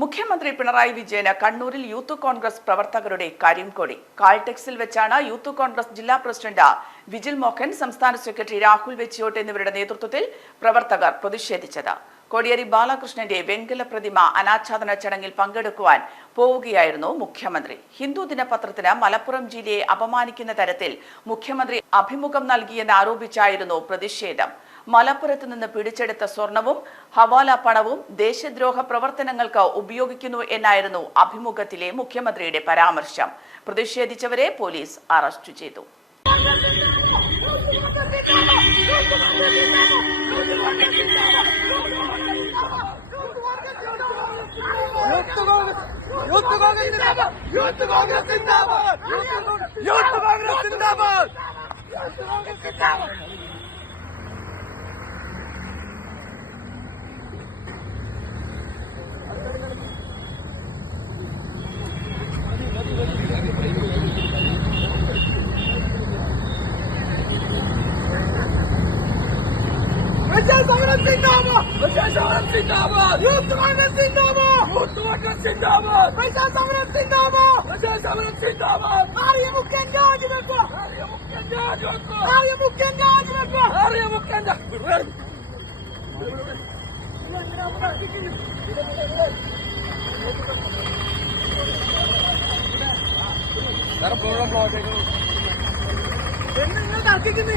മുഖ്യമന്ത്രി പിണറായി വിജയന് കണ്ണൂരിൽ യൂത്ത് കോൺഗ്രസ് പ്രവർത്തകരുടെ കാര്യം കൂടി. കാൾടെക്സിൽ വെച്ചാണ് യൂത്ത് കോൺഗ്രസ് ജില്ലാ പ്രസിഡന്റ് വിജിൽ മോഹൻ സംസ്ഥാന സെക്രട്ടറി രാഹുൽ വെച്ചിയോട്ട് എന്നിവരുടെ നേതൃത്വത്തിൽ പ്രവർത്തകർ പ്രതിഷേധിച്ചത്. കോടിയേരി ബാലകൃഷ്ണന്റെ വെങ്കല പ്രതിമ അനാച്ഛാദന ചടങ്ങിൽ പങ്കെടുക്കുവാൻ പോവുകയായിരുന്നു മുഖ്യമന്ത്രി. ഹിന്ദു ദിനപത്രത്തിന് മലപ്പുറം ജില്ലയെ അപമാനിക്കുന്ന തരത്തിൽ മുഖ്യമന്ത്രി അഭിമുഖം നൽകിയെന്ന് ആരോപിച്ചായിരുന്നു പ്രതിഷേധം. മലപ്പുറത്ത് നിന്ന് പിടിച്ചെടുത്ത സ്വർണവും ഹവാല പണവും ദേശദ്രോഹ പ്രവർത്തനങ്ങൾക്ക് ഉപയോഗിക്കുന്നു എന്നായിരുന്നു അഭിമുഖത്തിലെ മുഖ്യമന്ത്രിയുടെ പരാമർശം. പ്രതിഷേധിച്ചവരെ പോലീസ് അറസ്റ്റ് ചെയ്തു. യൂത്ത് കോൺഗ്രസ് ప్రజా సమరం జిందాబాద్ ప్రజా సమరం జిందాబాద్ యూత్ కాంగ్రెస్ జిందాబాద్ యూత్ కాంగ్రెస్ జిందాబాద్ ప్రజా సమరం జిందాబాద్ ప్రజా సమరం జిందాబాద్ ఆర్య ముఖ్యంగా అధిరత్వ ఆర్య ముఖ్యంగా అధిరత్వ ఆర్య ముఖ్యంగా అధిరత్వ ఆర్య ముఖ్యంగా సార్ ప్రోగ్రామ్ లో అటెండ్ ఎన్ని తగ్గింది